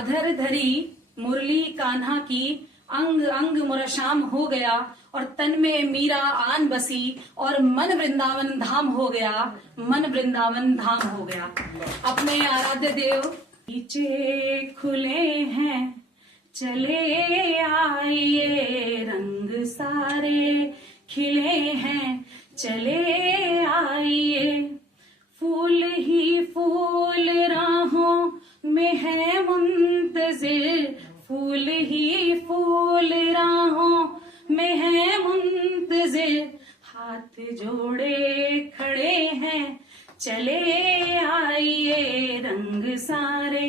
अधर धरी मुरली कान्हा की, अंग अंग मोरा श्याम हो गया, और तन में मीरा आन बसी, और मन वृंदावन धाम हो गया, मन वृंदावन धाम हो गया। अपने आराध्य देव नीचे खुले हैं, चले आइए, रंग सारे खिले हैं, चले आइए। फूल ही फूल राहों में है मुंतजिर, फूल ही फूल राहों में है मुंतजिर, हाथ जोड़े खड़े हैं, चले आइए, रंग सारे।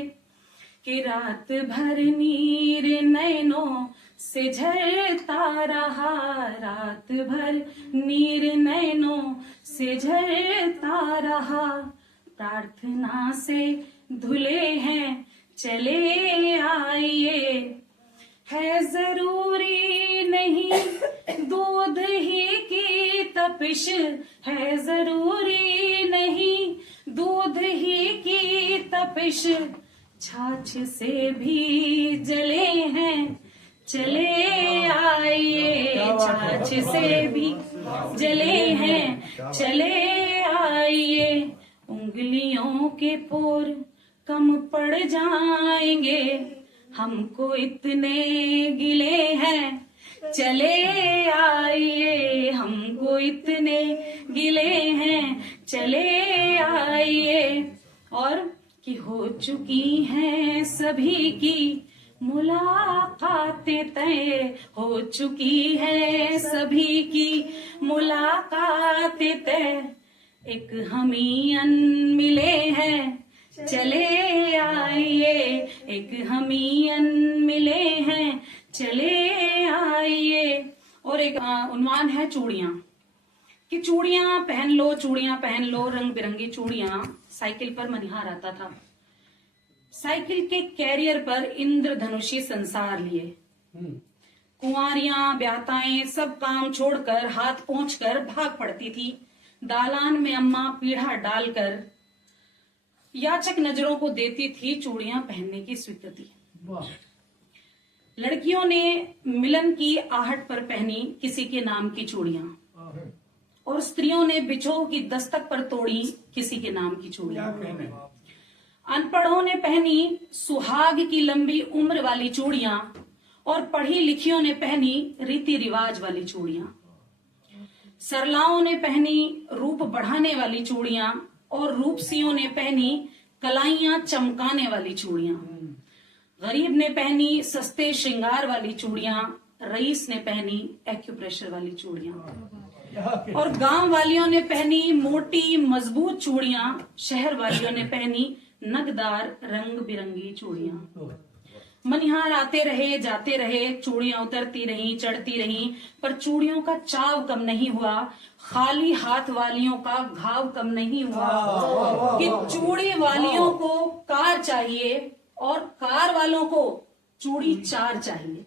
कि रात भर नीर नैनों से झरता रहा, रात भर नीर नैनों से झरता रहा, प्रार्थना से धुले हैं, चले आइए। है जरूरी नहीं दूध ही की तपिश, है जरूरी नहीं दूध ही की तपिश, छाछ से भी जले हैं, चले आइए, छाछ से भी जले हैं, चले आइए। उंगलियों के पोर कम पड़ जाएंगे, हमको इतने गिले हैं, चले आइए, हमको इतने गिले हैं, चले आइए। और कि हो चुकी हैं सभी की मुलाकातें तय, हो चुकी है सभी की मुलाकातें तय, एक हमीयन मिले हैं, चले आइए, एक हमीयन मिले हैं, चले आइए। और एक उन्वान है चूड़ियां, कि चूड़ियां पहन लो, चूड़ियां पहन लो, रंग बिरंगी चूड़ियां। साइकिल पर मनिहार आता था, साइकिल के कैरियर पर इंद्रधनुषी संसार लिए, कुंवारियां ब्याताएं सब काम छोड़कर हाथ पहुंचकर भाग पड़ती थी। दालान में अम्मा पीढ़ा डालकर याचक नजरों को देती थी चूड़ियां पहनने की स्वीकृति। लड़कियों ने मिलन की आहट पर पहनी किसी के नाम की चूड़ियां, और स्त्रियों ने बिछोह की दस्तक पर तोड़ी किसी के नाम की चूड़ियां। अनपढ़ों ने पहनी सुहाग की लंबी उम्र वाली चूड़ियां, और पढ़ी लिखियों ने पहनी रीति रिवाज वाली चूड़ियां। सरलाओं ने पहनी रूप बढ़ाने वाली चूड़ियां, और रूपसियों ने पहनी कलाइयां चमकाने वाली चूड़ियां। गरीब ने पहनी सस्ते श्रृंगार वाली चूड़ियां, रईस ने पहनी एक्यूप्रेशर वाली चूड़ियां। और गांव वालियों ने पहनी मोटी मजबूत चूड़ियां, शहर वालियों ने पहनी नगदार रंग बिरंगी चूड़ियां। मनिहार आते रहे जाते रहे, चूड़ियां उतरती रहीं चढ़ती रहीं, पर चूड़ियों का चाव कम नहीं हुआ, खाली हाथ वालियों का घाव कम नहीं हुआ। कि चूड़ी वालियों को कार चाहिए और कार वालों को चूड़ी चार चाहिए।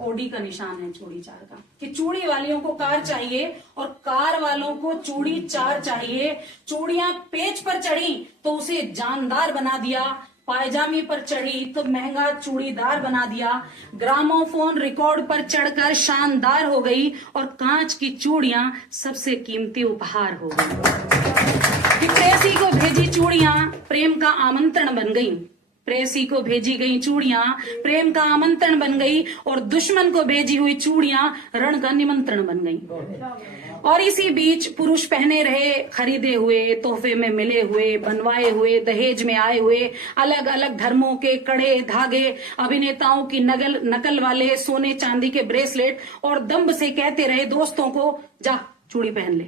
ओडी का निशान है चूड़ी चार का, कि चूड़ी वालियों को कार चाहिए और कार वालों को चूड़ी चार चाहिए। चूड़ियां पेच पर चढ़ी तो उसे जानदार बना दिया, पायजामे पर चढ़ी तो महंगा चूड़ीदार बना दिया, ग्रामोफोन रिकॉर्ड पर चढ़कर शानदार हो गई, और कांच की चूड़ियां सबसे कीमती उपहार हो गई। प्रेसी को भेजी चूड़ियां प्रेम का आमंत्रण बन गई, प्रेसी को भेजी गई चूड़ियां प्रेम का आमंत्रण बन गई, और दुश्मन को भेजी हुई चूड़ियां रण का निमंत्रण बन गई। और इसी बीच पुरुष पहने रहे खरीदे हुए, तोहफे में मिले हुए, बनवाए हुए, दहेज में आए हुए, अलग अलग धर्मों के कड़े धागे, अभिनेताओं की नकल वाले सोने चांदी के ब्रेसलेट, और दम्भ से कहते रहे दोस्तों को, जा चूड़ी पहन ले,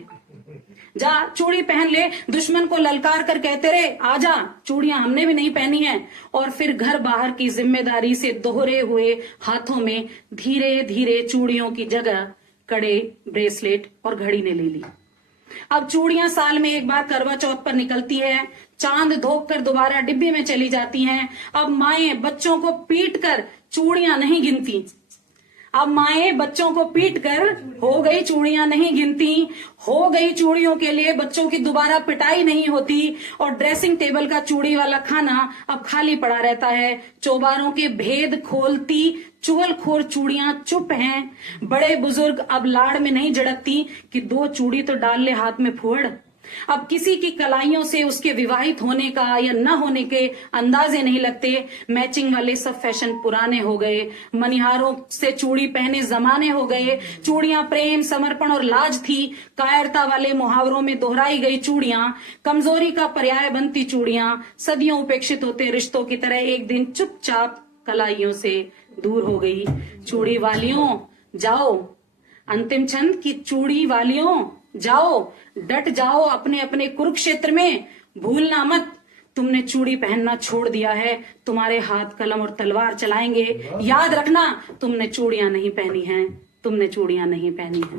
जा चूड़ी पहन ले। दुश्मन को ललकार कर कहते रहे, आजा चूड़ियां हमने भी नहीं पहनी है। और फिर घर बाहर की जिम्मेदारी से दोहरे हुए हाथों में धीरे धीरे चूड़ियों की जगह कड़े, ब्रेसलेट और घड़ी ने ले ली। अब चूड़ियां साल में एक बार करवा चौथ पर निकलती है, चांद धोख कर दोबारा डिब्बी में चली जाती हैं। अब माएं बच्चों को पीट कर चूड़ियां नहीं गिनती, अब माएं बच्चों को पीट कर हो गई चूड़ियां नहीं गिनती, हो गई चूड़ियों के लिए बच्चों की दोबारा पिटाई नहीं होती, और ड्रेसिंग टेबल का चूड़ी वाला खाना अब खाली पड़ा रहता है। चौबारों के भेद खोलती चुगलखोर चूड़ियां चुप हैं। बड़े बुजुर्ग अब लाड़ में नहीं झड़कती कि 2 चूड़ी तो डाल ले हाथ में फुहड़। अब किसी की कलाइयों से उसके विवाहित होने का या न होने के अंदाजे नहीं लगते। मैचिंग वाले सब फैशन पुराने हो गए, मनिहारों से चूड़ी पहने जमाने हो गए। चूड़ियां प्रेम, समर्पण और लाज थी, कायरता वाले मुहावरों में दोहराई गई चूड़ियां कमजोरी का पर्याय बनती चूड़ियां सदियों उपेक्षित होते रिश्तों की तरह एक दिन चुपचाप कलाइयों से दूर हो गई। चूड़ी वालियों जाओ, अंतिम छंद की चूड़ी वालियों जाओ, डट जाओ अपने अपने कुरुक्षेत्र में। भूलना मत तुमने चूड़ी पहनना छोड़ दिया है, तुम्हारे हाथ कलम और तलवार चलाएंगे। याद रखना तुमने चूड़ियां नहीं पहनी हैं, तुमने चूड़ियां नहीं पहनी हैं।